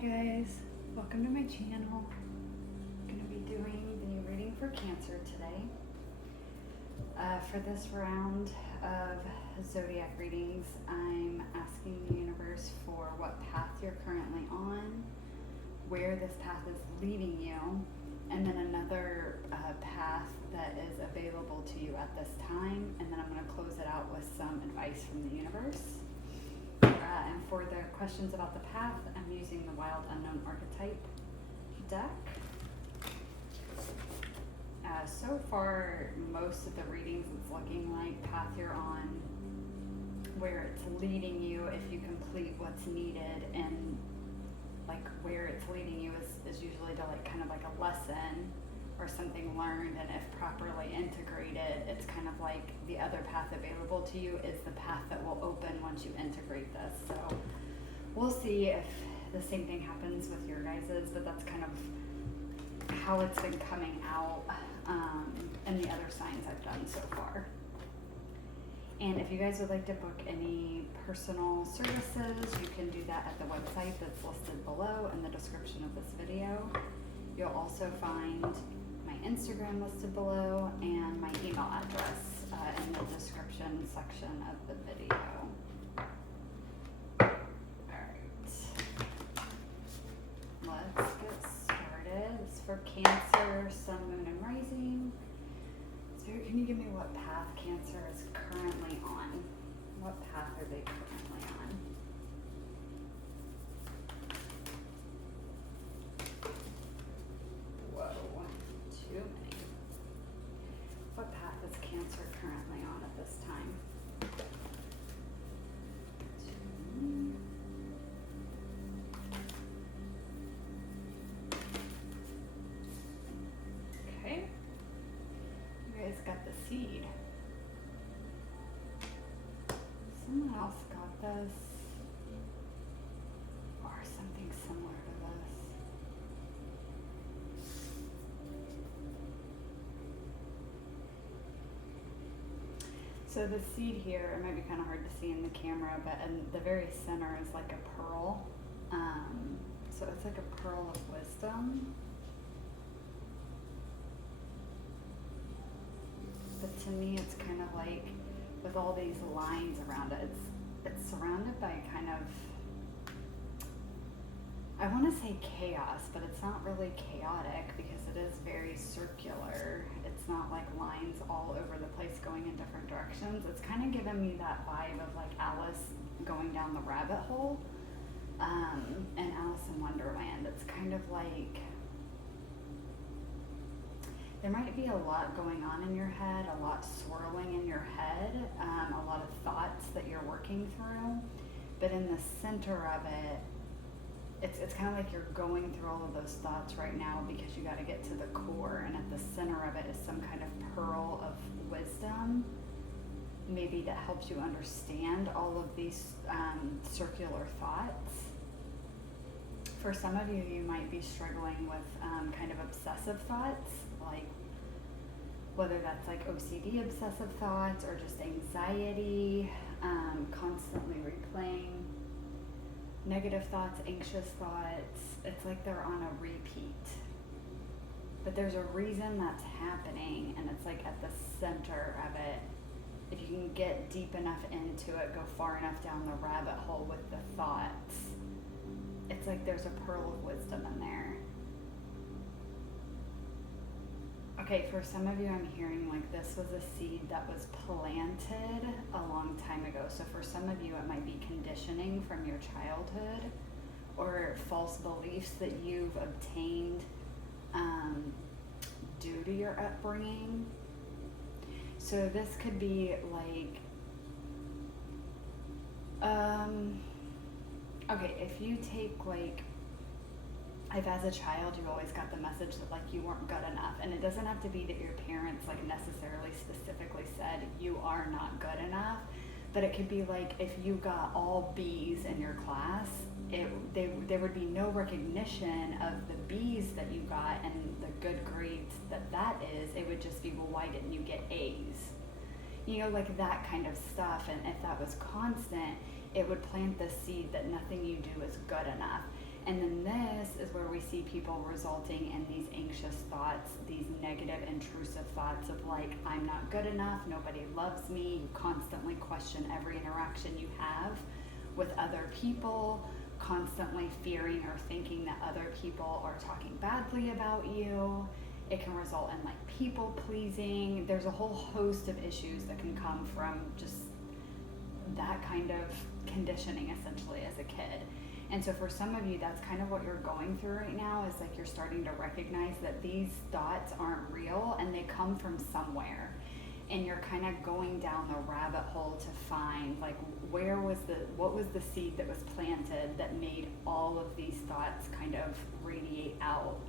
guys, welcome to my channel. I'm going to be doing the reading for Cancer today. For this round of zodiac readings, I'm asking the universe for what path you're currently on, where this path is leading you, and then another path that is available to you at this time, and then I'm going to close it out with some advice from the universe. And for the questions about the path, I'm using the Wild Unknown Archetype deck. So far, most of the readings, it's looking like path you're on, where it's leading you if you complete what's needed, and like where it's leading you is usually to like kind of like a lesson or something learned, and if properly integrated, it's kind of like the other path available to you is the path that will open once you integrate this. So we'll see if the same thing happens with your guys's, but that's kind of how it's been coming out in the other signs I've done so far. And if you guys would like to book any personal services, you can do that at the website that's listed below in the description of this video. You'll also find my Instagram listed below and my email address in the description section of the video. Alright, let's get started. It's for Cancer, Sun, Moon, and Rising. Spirit, can you give me what path Cancer is currently on? What path are they currently on? Whoa, too many. What path is Cancer currently on at this time? Okay. You guys got the seed. Someone else got this, or something similar to this. So the seed here, it might be kind of hard to see in the camera, but in the very center is like a pearl. So it's like a pearl of wisdom. But to me, it's kind of like with all these lines around it, it's surrounded by kind of, I want to say chaos, but it's not really chaotic because it is very circular. It's not like lines all over the place going in different directions. It's kind of giving me that vibe of like Alice going down the rabbit hole and Alice in Wonderland. It's kind of like there might be a lot going on in your head, a lot swirling in your head, a lot of thoughts that you're working through, but in the center of it, it's kind of like you're going through all of those thoughts right now because you got to get to the core, and at the center of it is some kind of pearl of wisdom, maybe that helps you understand all of these circular thoughts. For some of you, you might be struggling with kind of obsessive thoughts, like whether that's like OCD obsessive thoughts or just anxiety, constantly replaying negative thoughts, anxious thoughts. It's like they're on a repeat. But there's a reason that's happening, and it's like at the center of it. If you can get deep enough into it, go far enough down the rabbit hole with the thoughts, it's like there's a pearl of wisdom in there. Okay, for some of you, I'm hearing like this was a seed that was planted a long time ago. So for some of you, it might be conditioning from your childhood or false beliefs that you've obtained due to your upbringing. So this could be like, okay, if you take like, if as a child you always got the message that like you weren't good enough, and it doesn't have to be that your parents like necessarily specifically said you are not good enough, but it could be like if you got all B's in your class, there would be no recognition of the B's that you got and the good grades that is. It would just be, well, why didn't you get A's? You know, like that kind of stuff. And if that was constant, it would plant the seed that nothing you do is good enough. And then this is where we see people resulting in these anxious thoughts, these negative, intrusive thoughts of like, I'm not good enough, nobody loves me. You constantly question every interaction you have with other people, constantly fearing or thinking that other people are talking badly about you. It can result in like people pleasing. There's a whole host of issues that can come from just that kind of conditioning essentially as a kid. And so for some of you, that's kind of what you're going through right now, is like you're starting to recognize that these thoughts aren't real and they come from somewhere. And you're kind of going down the rabbit hole to find like what was the seed that was planted that made all of these thoughts kind of radiate out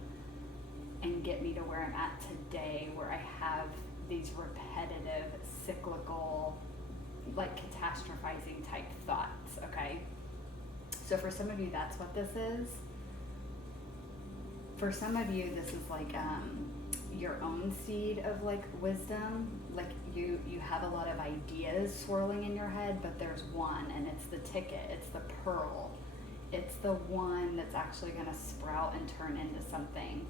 and get me to where I'm at today, where I have these repetitive, cyclical, like catastrophizing type thoughts, okay? So for some of you, that's what this is. For some of you, this is like your own seed of like wisdom. Like you have a lot of ideas swirling in your head, but there's one, and it's the ticket, it's the pearl. It's the one that's actually gonna sprout and turn into something,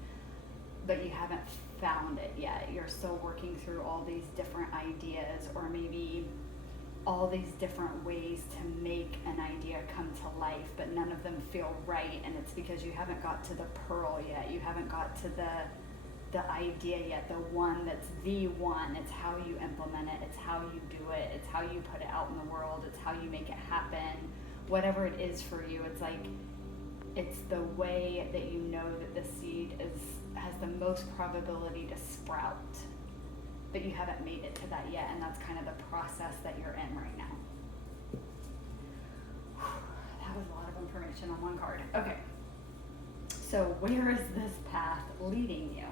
but you haven't found it yet. You're still working through all these different ideas, or maybe all these different ways to make an idea come to life, but none of them feel right, and it's because you haven't got to the pearl yet. You haven't got to the idea yet, the one that's the one. It's how you implement it, it's how you do it, it's how you put it out in the world, it's how you make it happen. Whatever it is for you, it's like, it's the way that you know that the seed has the most probability to sprout, but you haven't made it to that yet, and that's kind of the process that you're in right now. That was a lot of information on one card. Okay, so where is this path leading you?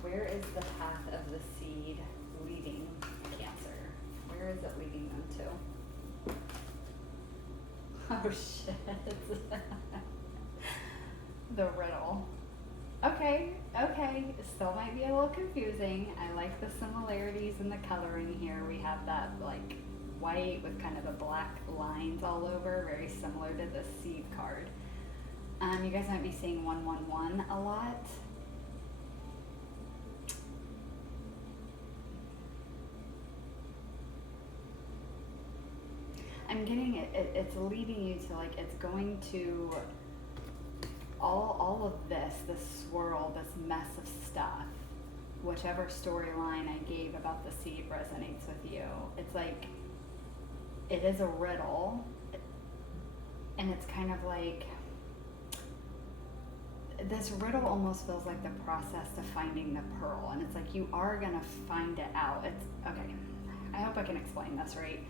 Where is the path of the seed leading Cancer? Where is it leading them to? Oh shit. The riddle. Okay, still might be a little confusing. I like the similarities in the coloring here. We have that like white with kind of the black lines all over, very similar to the seed card. You guys might be seeing 111 a lot. I'm getting it's leading you to like, it's going to all of this swirl, this mess of stuff, whichever storyline I gave about the seed resonates with you. It's like, it is a riddle, and it's kind of like, this riddle almost feels like the process to finding the pearl, and it's like you are gonna find it out. It's okay. I hope I can explain this right.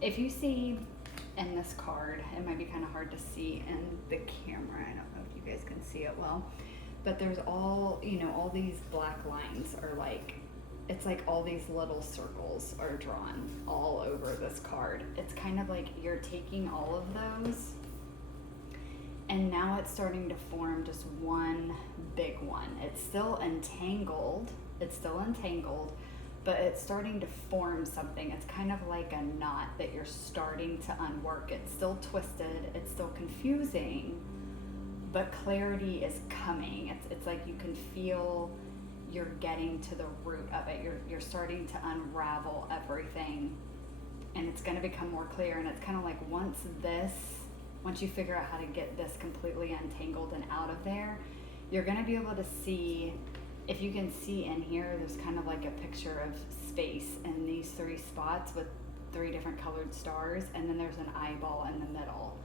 If you see in this card, it might be kind of hard to see in the camera. I don't know if you guys can see it well, but there's all these black lines are like, it's like all these little circles are drawn all over this card. It's kind of like you're taking all of those, and now it's starting to form just one big one. It's still entangled, but it's starting to form something. It's kind of like a knot that you're starting to unwork. It's still twisted, it's still confusing, but clarity is coming. It's like you can feel you're getting to the root of it. You're starting to unravel everything, and it's gonna become more clear. And it's kind of like once you figure out how to get this completely untangled and out of there, you're gonna be able to see, if you can see in here, there's kind of like a picture of space in these three spots with three different colored stars, and then there's an eyeball in the middle.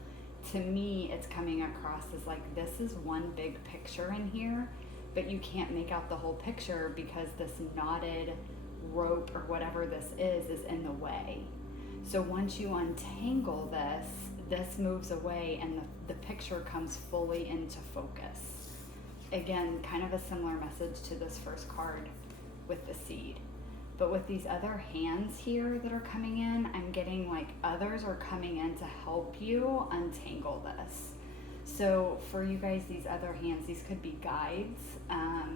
To me, it's coming across as like, this is one big picture in here, but you can't make out the whole picture because this knotted rope or whatever this is in the way. So once you untangle this moves away, and the picture comes fully into focus. Again, kind of a similar message to this first card with the seed. But with these other hands here that are coming in, I'm getting like others are coming in to help you untangle this. So for you guys, these other hands, these could be guides,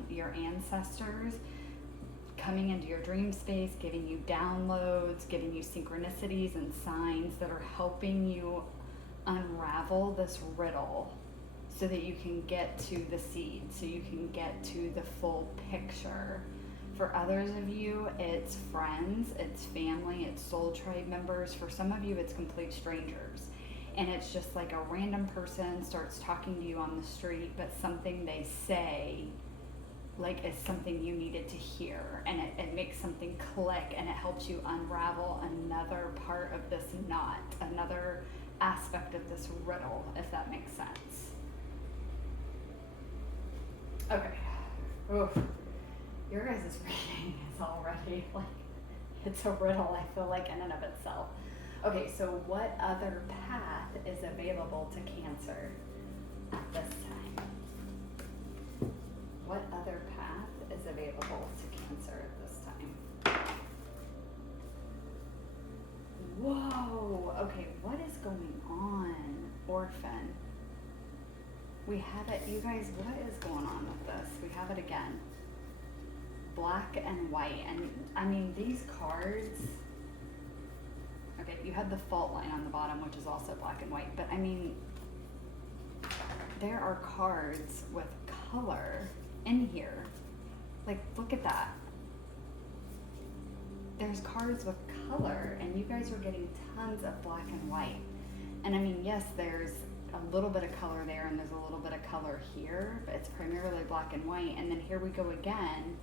your ancestors coming into your dream space, giving you downloads, giving you synchronicities and signs that are helping you unravel this riddle so that you can get to the seed, so you can get to the full picture. For others of you, it's friends, it's family, it's soul tribe members. For some of you, it's complete strangers. And it's just like a random person starts talking to you on the street, but something they say like is something you needed to hear, and it makes something click, and it helps you unravel another part of this knot, another aspect of this riddle, if that makes sense. Okay. Oof. Your guys' reading is already like, it's a riddle, I feel like, in and of itself. Okay, so what other path is available to Cancer at this time? What other path is available to Cancer at this time? Whoa, okay, what is going on, Orphan? We have it, you guys, what is going on with this? We have it again. Black and white, and I mean, these cards, okay, you had the fault line on the bottom, which is also black and white, but I mean, there are cards with color in here. Like, look at that. There's cards with color, and you guys are getting tons of black and white. And I mean, yes, there's a little bit of color there, and there's a little bit of color here, but it's primarily black and white. And then here we go again.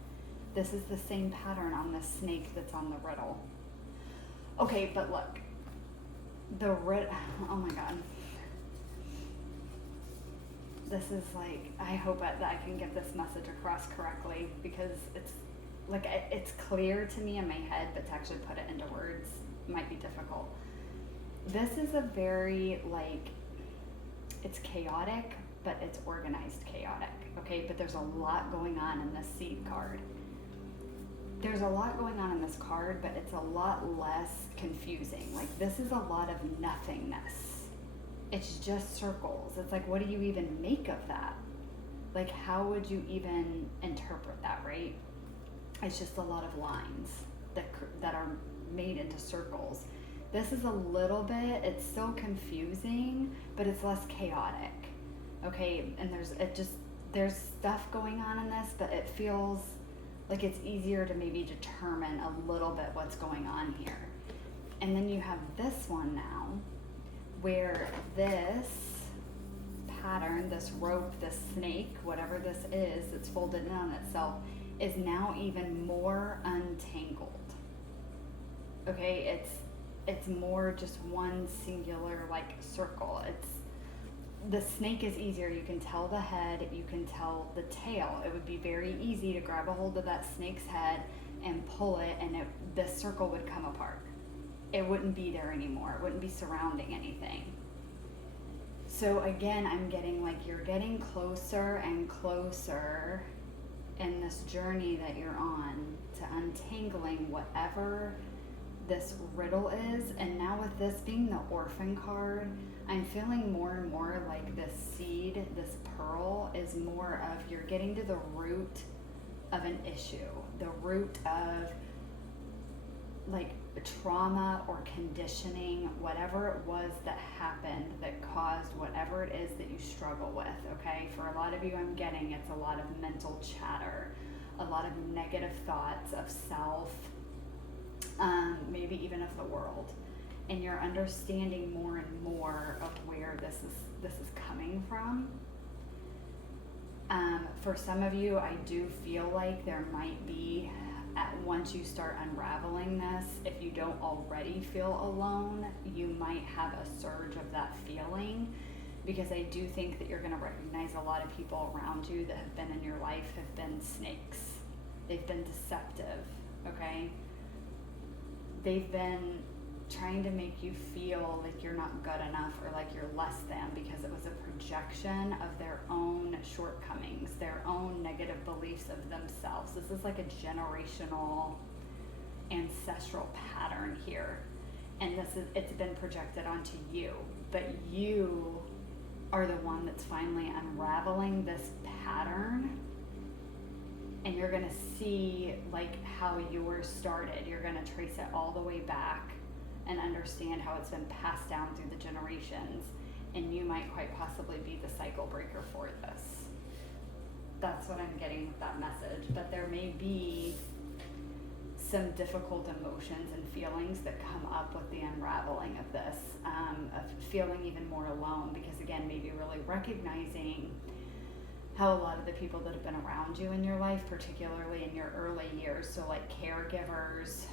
This is the same pattern on the snake that's on the riddle. Okay, but look, oh my God. This is like, I hope that I can get this message across correctly, because it's like, it's clear to me in my head, but to actually put it into words might be difficult. This is a very, like, it's chaotic, but it's organized chaotic, okay? But there's a lot going on in this seed card. There's a lot going on in this card, but it's a lot less confusing. Like, this is a lot of nothingness. It's just circles. It's like, what do you even make of that? Like, how would you even interpret that, right? It's just a lot of lines that are made into circles. This is a little bit, it's still confusing, but it's less chaotic, okay? And there's stuff going on in this, but it feels like it's easier to maybe determine a little bit what's going on here. And then you have this one now, where this pattern, this rope, this snake, whatever this is that's folded in on itself, is now even more untangled. Okay, it's more just one singular like circle. The snake is easier. You can tell the head, you can tell the tail. It would be very easy to grab a hold of that snake's head and pull it, and this circle would come apart. It wouldn't be there anymore. It wouldn't be surrounding anything. So again, I'm getting like, you're getting closer and closer in this journey that you're on to untangling whatever this riddle is. And now with this being the Orphan card, I'm feeling more and more like this seed, this pearl, is more of, you're getting to the root of an issue, the root of like trauma or conditioning, whatever it was that happened that caused whatever it is that you struggle with, okay? For a lot of you, I'm getting it's a lot of mental chatter, a lot of negative thoughts of self, maybe even of the world. And you're understanding more and more of where this is coming from. For some of you, I do feel like there might be, once you start unraveling this, if you don't already feel alone, you might have a surge of that feeling, because I do think that you're going to recognize a lot of people around you that have been in your life have been snakes. They've been deceptive, okay? They've been trying to make you feel like you're not good enough or like you're less than, because it was a projection of their own shortcomings, their own negative beliefs of themselves. This is like a generational, ancestral pattern here. And it's been projected onto you, but you are the one that's finally unraveling this pattern. And you're gonna see like how yours started. You're gonna trace it all the way back and understand how it's been passed down through the generations. and you might quite possibly be the cycle breaker for this. That's what I'm getting with that message. But there may be some difficult emotions and feelings that come up with the unraveling of this, of feeling even more alone, because again, maybe really recognizing how a lot of the people that have been around you in your life, particularly in your early years, so like caregivers,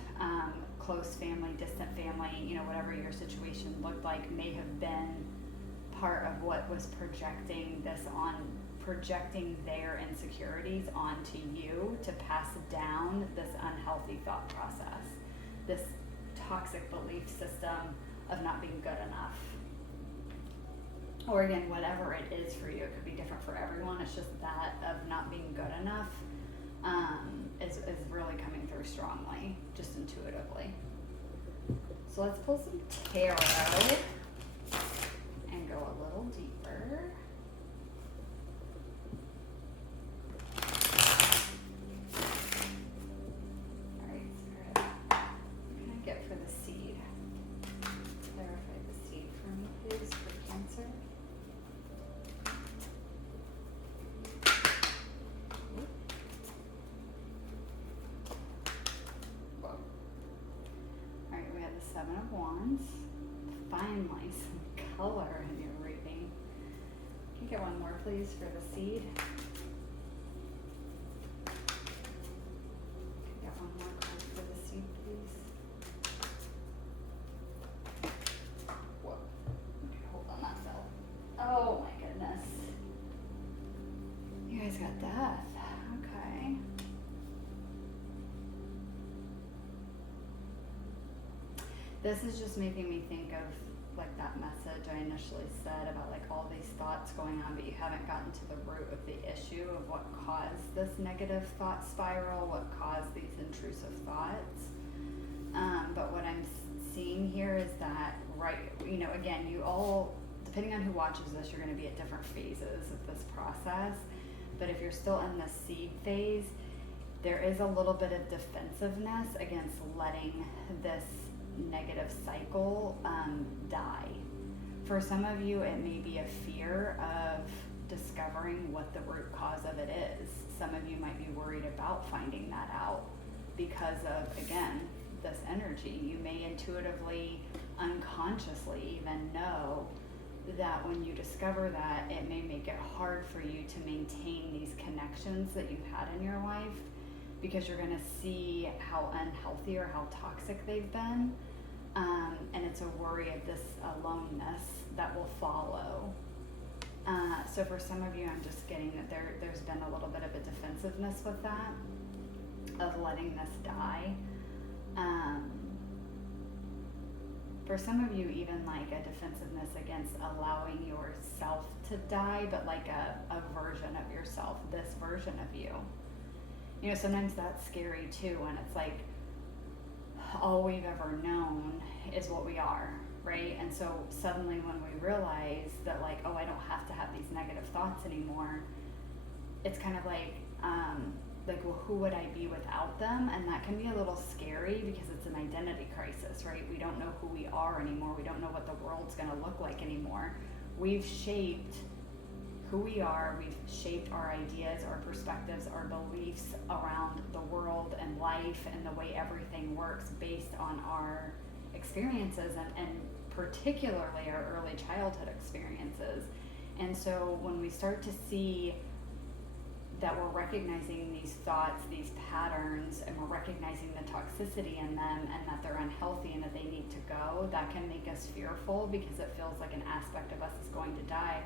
close family, distant family, you know, whatever your situation looked like, may have been part of what was projecting their insecurities onto you to pass down this unhealthy thought process, this toxic belief system of not being good enough. Or again, whatever it is for you, it could be different for everyone. It's just that of not being good enough is really coming through strongly, just intuitively. So let's pull some tarot and go a little deeper. All right, Spirit, what can I get for the seed? Clarify the seed for me, please, for Cancer. Alright, we have the Seven of Wands. Finally, some color in your reading. Can you get one more, please, for the seed? Can you get one more card for the seed, please? Whoa. Okay, hold on, that fell. Oh my goodness. You guys got death. Okay. This is just making me think of like that message I initially said about like all these thoughts going on, but you haven't gotten to the root of the issue of what caused this negative thought spiral, what caused these intrusive thoughts. But what I'm seeing here is that, right, you know, again, you all, depending on who watches this, you're going to be at different phases of this process. But if you're still in the seed phase, there is a little bit of defensiveness against letting this negative cycle die. For some of you, it may be a fear of discovering what the root cause of it is. Some of you might be worried about finding that out because of, again, this energy. You may intuitively, unconsciously even know that when you discover that, it may make it hard for you to maintain these connections that you've had in your life, because you're going to see how unhealthy or how toxic they've been. And it's a worry of this aloneness that will follow. So for some of you, I'm just getting that there's been a little bit of a defensiveness with that, of letting this die. For some of you, even like a defensiveness against allowing yourself to die, but like a version of yourself, this version of you. You know, sometimes that's scary too, when it's like all we've ever known is what we are, right? And so suddenly when we realize that like, oh, I don't have to have these negative thoughts anymore, it's kind of like, well, who would I be without them? And that can be a little scary because it's an identity crisis, right? We don't know who we are anymore. We don't know what the world's gonna look like anymore. We've shaped who we are, we've shaped our ideas, our perspectives, our beliefs around the world and life and the way everything works based on our experiences and particularly our early childhood experiences. And so when we start to see that we're recognizing these thoughts, these patterns, and we're recognizing the toxicity in them and that they're unhealthy and that they need to go, that can make us fearful because it feels like an aspect of us is going to die.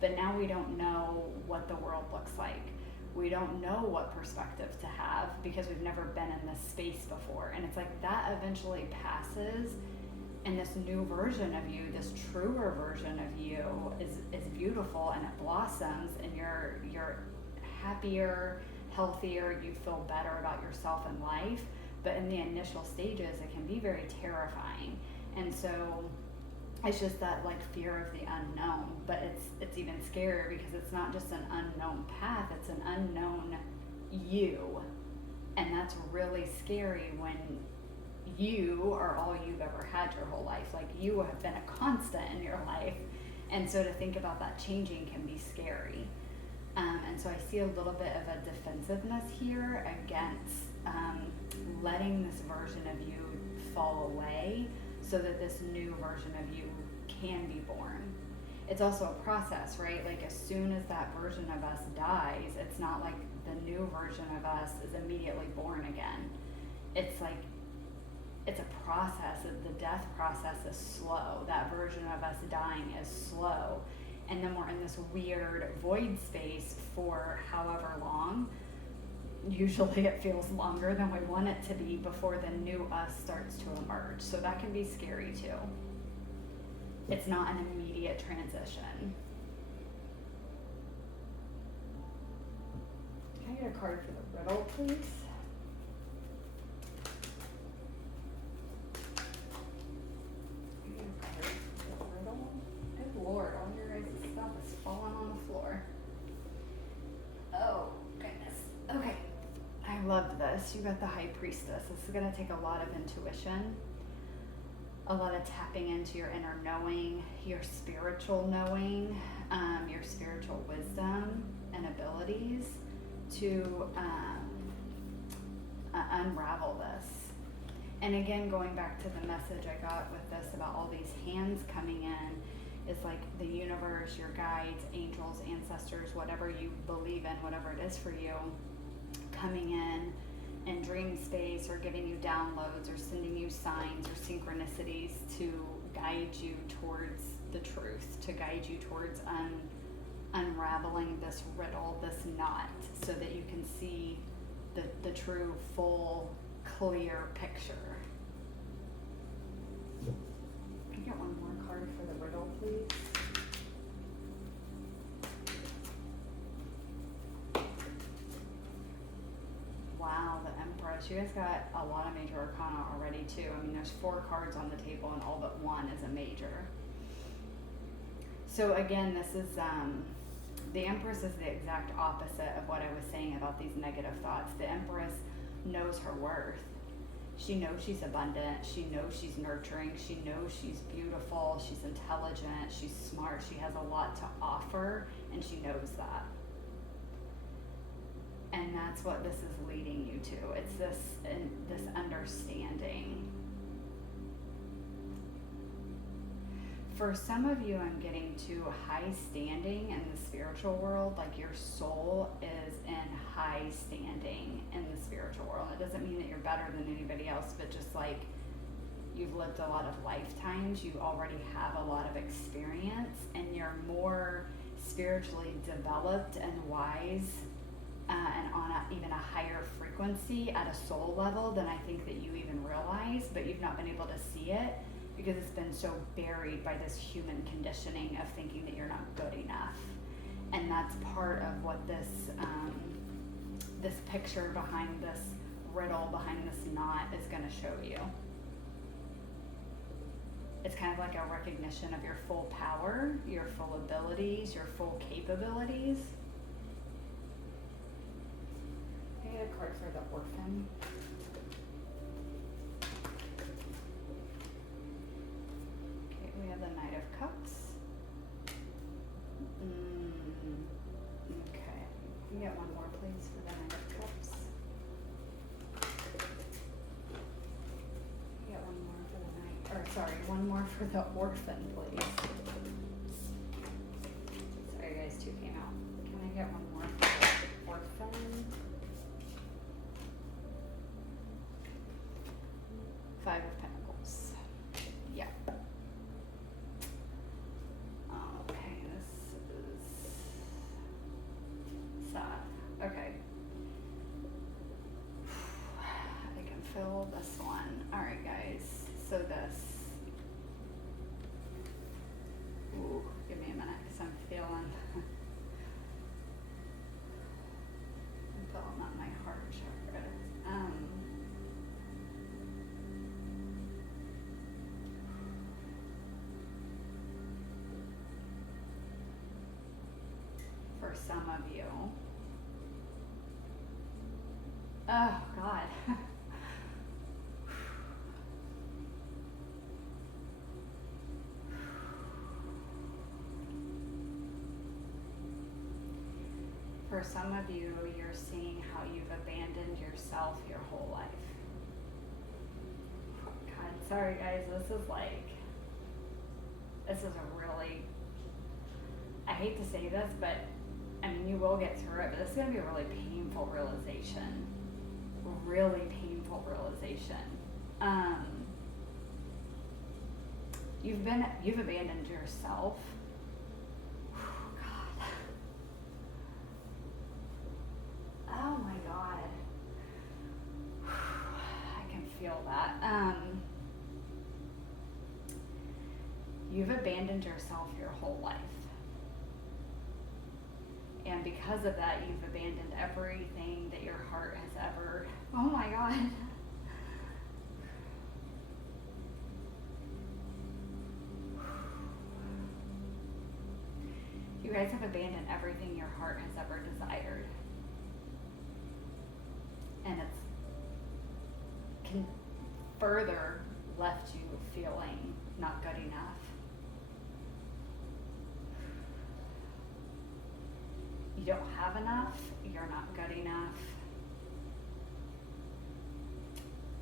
But now we don't know what the world looks like. We don't know what perspective to have because we've never been in this space before. And it's like that eventually passes, and this new version of you, this truer version of you is beautiful, and it blossoms, and you're happier, healthier, you feel better about yourself and life. But in the initial stages, it can be very terrifying. And so it's just that like fear of the unknown, but it's even scarier because it's not just an unknown path, it's an unknown you. And that's really scary when you are all you've ever had your whole life. Like you have been a constant in your life, And so to think about that changing can be scary. And so I see a little bit of a defensiveness here against letting this version of you fall away so that this new version of you can be born. It's also a process, right? Like as soon as that version of us dies, it's not like the new version of us is immediately born again. It's like, it's a process. The death process is slow. That version of us dying is slow. And then we're in this weird void space for however long. Usually it feels longer than we want it to be before the new us starts to emerge. So that can be scary too. It's not an immediate transition. Can I get a card for the riddle, please? Good Lord, all your guys' stuff is falling on the floor. Oh, goodness. Okay. I loved this. You got the High Priestess. This is going to take a lot of intuition, a lot of tapping into your inner knowing, your spiritual knowing, your spiritual wisdom and abilities to unravel this. And again, going back to the message I got with this about all these hands coming in, is like the universe, your guides, angels, ancestors, whatever you believe in, whatever it is for you, coming in dream space or giving you downloads or sending you signs or synchronicities to guide you towards the truth, to guide you towards unraveling this riddle, this knot, so that you can see the true, full, clear picture. Can I get one more card for the riddle, please? Wow, the Empress. You guys got a lot of major arcana already too. I mean, there's 4 cards on the table and all but one is a major. So again, this is, the Empress is the exact opposite of what I was saying about these negative thoughts. The Empress knows her worth. She knows she's abundant. She knows she's nurturing. She knows she's beautiful. She's intelligent. She's smart. She has a lot to offer, and she knows that. And that's what this is leading you to. It's this understanding. For some of you, I'm getting to high standing in the spiritual world, like your soul is in high standing in the spiritual world. It doesn't mean that you're better than anybody else, but just like you've lived a lot of lifetimes, you already have a lot of experience, and you're more spiritually developed and wise and on even a higher frequency at a soul level than I think that you even realize, but you've not been able to see it because it's been so buried by this human conditioning of thinking that you're not good enough. And that's part of what this this picture behind this riddle, behind this knot is going to show you. It's kind of like a recognition of your full power, your full abilities, your full capabilities. I get a card for the orphan. Okay, we have the Knight of Cups. Okay, can you get one more please for the Knight of Cups? Get one more for the Knight, or sorry, one more for the orphan please. Sorry guys, 2 came out. Can I get one more for the orphan? 5 of Pentacles. Yeah. Okay, this is sad. Okay. I can fill this one. Alright guys, so this. Ooh, give me a minute because I'm feeling up my heart chakra. For some of you. Oh God. for some of you, you're seeing how you've abandoned yourself your whole life. God, sorry guys, this is a really, I hate to say this, but I mean, you will get through it, but this is going to be a really painful realization. Really painful realization. You've abandoned yourself. God. Oh my God. I can feel that. You've abandoned yourself your whole life. And because of that, you've abandoned everything that your heart has ever, oh my God. You guys have abandoned everything your heart has ever desired. And it's can further left you feeling not good enough. You don't have enough, you're not good enough.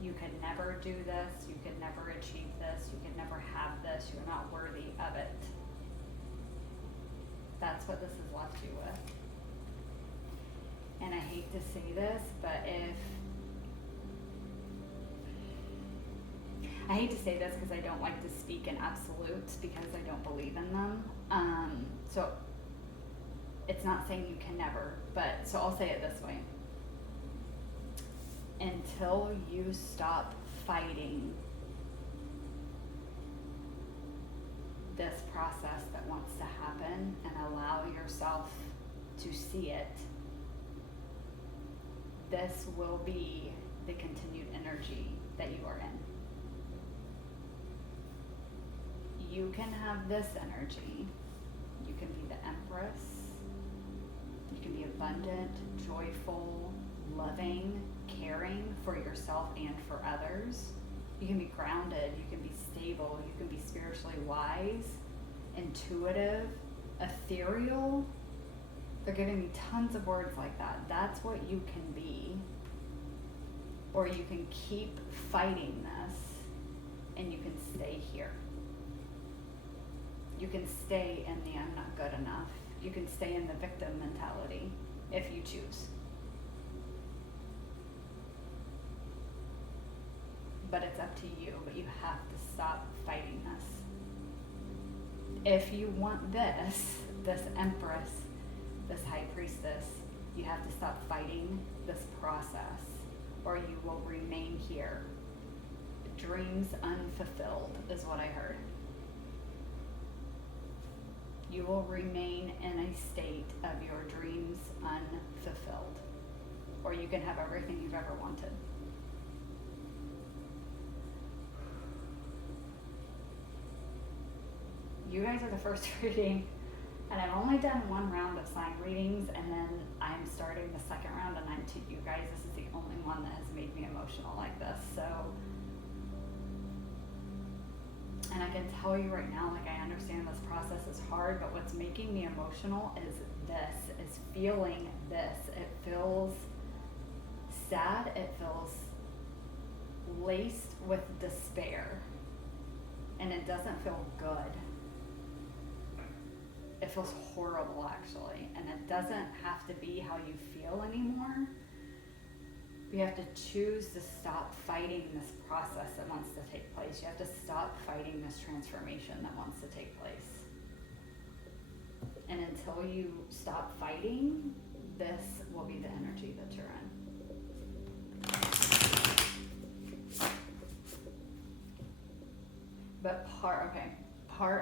You could never do this, you could never achieve this, you could never have this, you're not worthy of it. That's what this has left you with. And I hate to say this, but I hate to say this because I don't like to speak in absolutes because I don't believe in them. So it's not saying you can never, but so I'll say it this way. Until you stop fighting this process that wants to happen and allow yourself to see it, this will be the continued energy that you are in. You can have this energy. You can be the Empress. You can be abundant, joyful, loving, caring for yourself and for others. You can be grounded, you can be stable, you can be spiritually wise, intuitive, ethereal. They're giving me tons of words like that. That's what you can be. Or you can keep fighting this and you can stay here. You can stay in the I'm not good enough. You can stay in the victim mentality if you choose. But it's up to you, but you have to stop fighting this. If you want this Empress, this High Priestess, you have to stop fighting this process, or you will remain here. Dreams unfulfilled is what I heard. You will remain in a state of your dreams unfulfilled, or you can have everything you've ever wanted. You guys are the first reading, and I've only done one round of sign readings, and then I'm starting the second round, and I'm to you guys. This is the only one that has made me emotional like this. So, and I can tell you right now, like, I understand this process is hard, but what's making me emotional is feeling this. It feels sad. It feels laced with despair, and it doesn't feel good. It feels horrible, actually, and it doesn't have to be how you feel anymore. You have to choose to stop fighting this process that wants to take place. You have to stop fighting this transformation that wants to take place. And until you stop fighting, this will be the energy that you're in. But part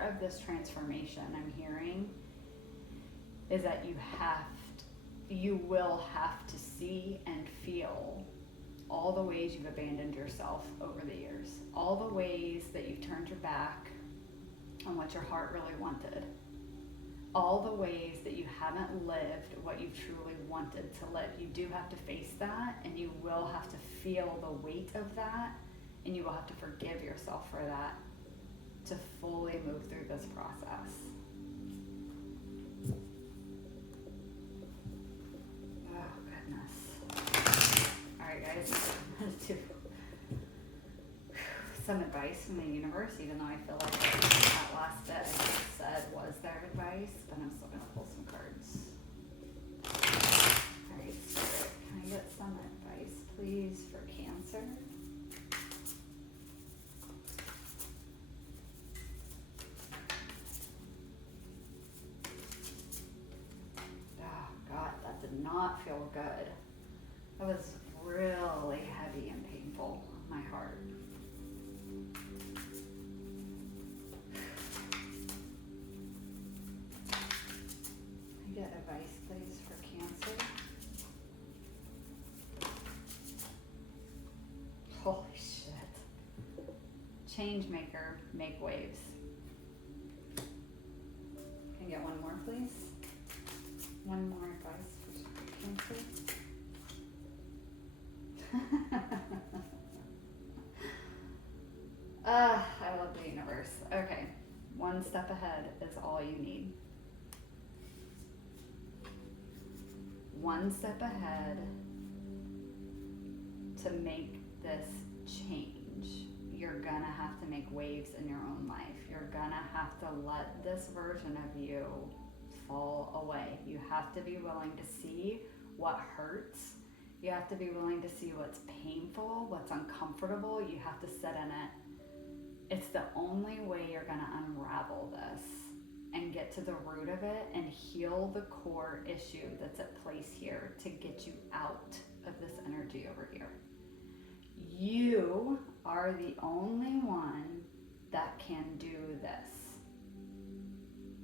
of this transformation I'm hearing is that you will have to see and feel all the ways you've abandoned yourself over the years, all the ways that you've turned your back on what your heart really wanted, all the ways that you haven't lived what you truly wanted to live. You do have to face that, and you will have to feel the weight of that, and you will have to forgive yourself for that to fully move through this process. some advice from the universe, even though I feel like that last bit I just said was their advice, but I'm still going to pull some cards. Alright, Spirit, can I get some advice, please, for Cancer? Oh, God, that did not feel good. That was really heavy and painful on my heart. Can I get advice, please, for Cancer? Holy shit. Change maker, make waves. Can I get one more, please? One more advice for Cancer? I love the universe. Okay, one step ahead is all you need. One step ahead to make this change. You're gonna have to make waves in your own life. You're gonna have to let this version of you fall away. You have to be willing to see what hurts. You have to be willing to see what's painful, what's uncomfortable. You have to sit in it. It's the only way you're going to unravel this and get to the root of it and heal the core issue that's at place here to get you out of this energy over here. You are the only one that can do this.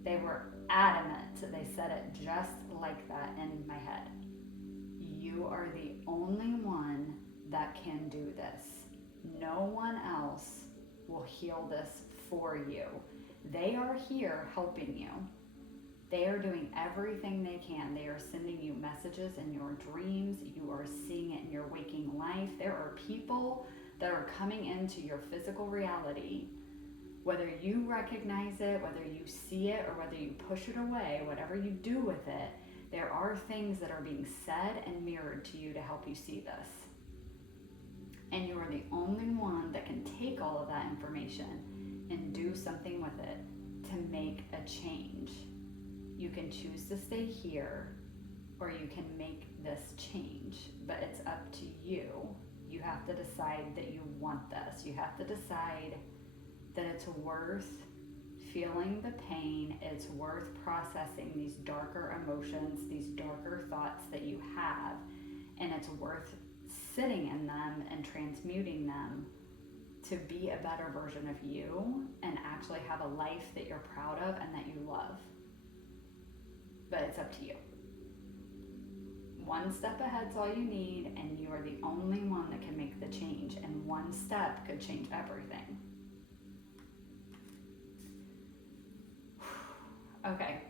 They were adamant. They said it just like that in my head. You are the only one that can do this. No one else will heal this for you. They are here helping you. They are doing everything they can. They are sending you messages in your dreams. You are seeing it in your waking life. There are people that are coming into your physical reality. Whether you recognize it, whether you see it, or whether you push it away, whatever you do with it, there are things that are being said and mirrored to you to help you see this. And you are the only one that can take all of that information and do something with it to make a change. You can choose to stay here, or you can make this change, but it's up to you. You have to decide that you want this. You have to decide that it's worth feeling the pain. It's worth processing these darker emotions, these darker thoughts that you have, and it's worth sitting in them and transmuting them to be a better version of you and actually have a life that you're proud of and that you love. But it's up to you. One step ahead's all you need, and you are the only one that can make the change, and one step could change everything. Okay.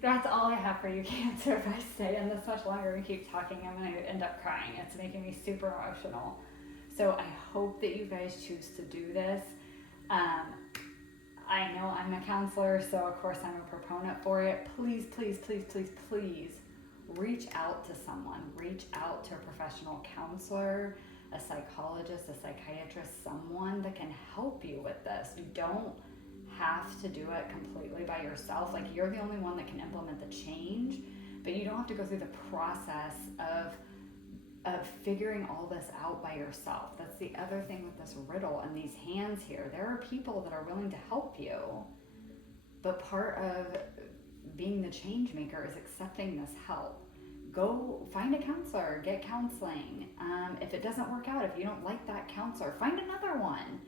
That's all I have for you, Cancer. If I stay in this much longer and keep talking, I'm going to end up crying. It's making me super emotional. So I hope that you guys choose to do this. I know I'm a counselor, so of course I'm a proponent for it. Please, please, please, please, please reach out to someone. Reach out to a professional counselor, a psychologist, a psychiatrist, someone that can help you with this. You don't have to do it completely by yourself. Like, you're the only one that can implement the change, but you don't have to go through the process of figuring all this out by yourself. That's the other thing with this riddle and these hands here. There are people that are willing to help you, but part of being the change maker is accepting this help. Go find a counselor, get counseling. If it doesn't work out, if you don't like that counselor, find another one.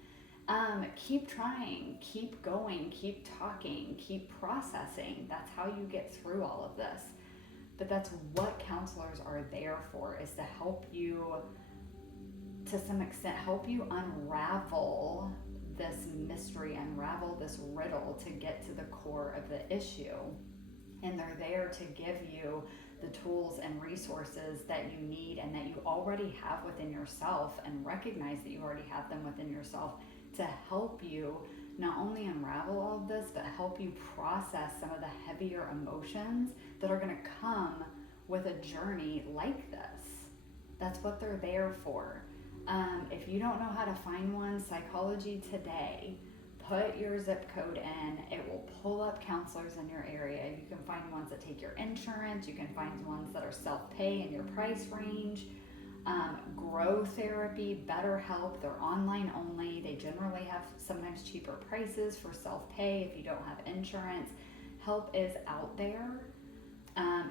Keep trying, keep going, keep talking, keep processing. That's how you get through all of this. But that's what counselors are there for, is to help you, to some extent, help you unravel this mystery, unravel this riddle to get to the core of the issue. And they're there to give you the tools and resources that you need and that you already have within yourself, and recognize that you already have them within yourself, to help you not only unravel all of this, but help you process some of the heavier emotions that are going to come with a journey like this. That's what they're there for. If you don't know how to find one, Psychology Today, put your zip code in. It will pull up counselors in your area. You can find ones that take your insurance. You can find ones that are self-pay in your price range. Grow Therapy, BetterHelp, they're online only. They generally have sometimes cheaper prices for self-pay if you don't have insurance. Help is out there.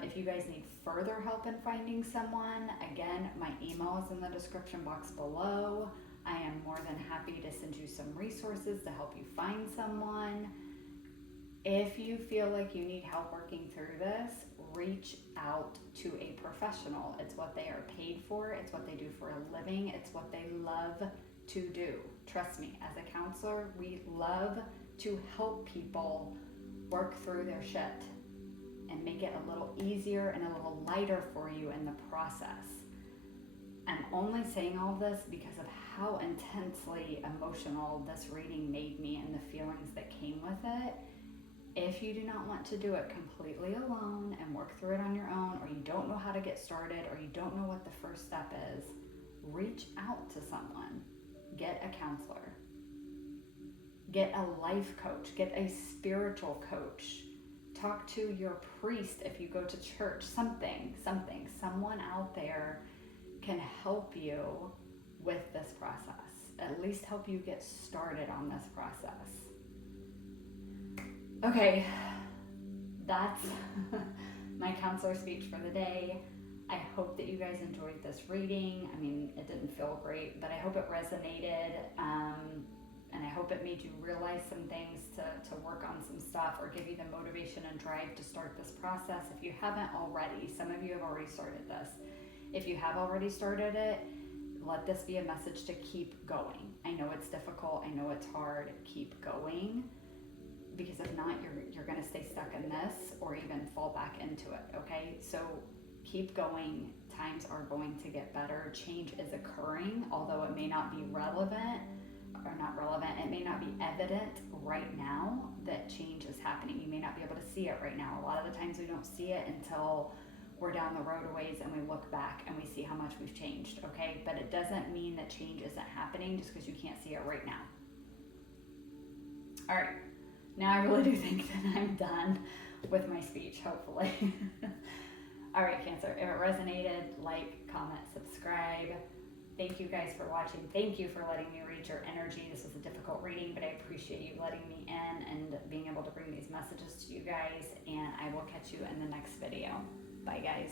If you guys need further help in finding someone, again, my email is in the description box below. I am more than happy to send you some resources to help you find someone. If you feel like you need help working through this, reach out to a professional. It's what they are paid for. It's what they do for a living. It's what they love to do. Trust me, as a counselor, we love to help people work through their shit and make it a little easier and a little lighter for you in the process. I'm only saying all this because of how intensely emotional this reading made me and the feelings that came with it. If you do not want to do it completely alone and work through it on your own, or you don't know how to get started, or you don't know what the first step is, reach out to someone. Get a counselor. Get a life coach. Get a spiritual coach. Talk to your priest if you go to church. Someone out there can help you with this process. At least help you get started on this process. Okay, that's my counselor speech for the day. I hope that you guys enjoyed this reading. I mean, it didn't feel great, but I hope it resonated. And I hope it made you realize some things to work on some stuff, or give you the motivation and drive to start this process. If you haven't already, some of you have already started this. If you have already started it, let this be a message to keep going. I know it's difficult. I know it's hard. Keep going. Because if not, you're going to stay stuck in this or even fall back into it, okay? So keep going. Times are going to get better. Change is occurring, although it may not be relevant, it may not be evident right now that change is happening. You may not be able to see it right now. A lot of the times we don't see it until we're down the road a ways and we look back and we see how much we've changed, okay? But it doesn't mean that change isn't happening just because you can't see it right now. All right. Now I really do think that I'm done with my speech, hopefully. All right, Cancer, if it resonated, like, comment, subscribe. Thank you guys for watching. Thank you for letting me read your energy. This was a difficult reading, but I appreciate you letting me in and being able to bring these messages to you guys. And I will catch you in the next video. Bye, guys.